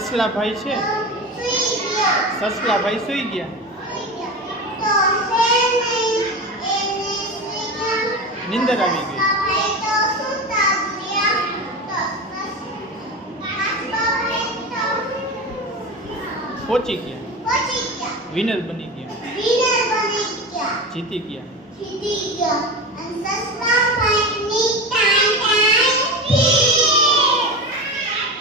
સસલાભાઈ છે, સસલાભાઈ સૂઈ ગયા. નીંદર આવી ગઈ. પહોંચી ગયા, વિનર બની ગયા, જીતી ગયા.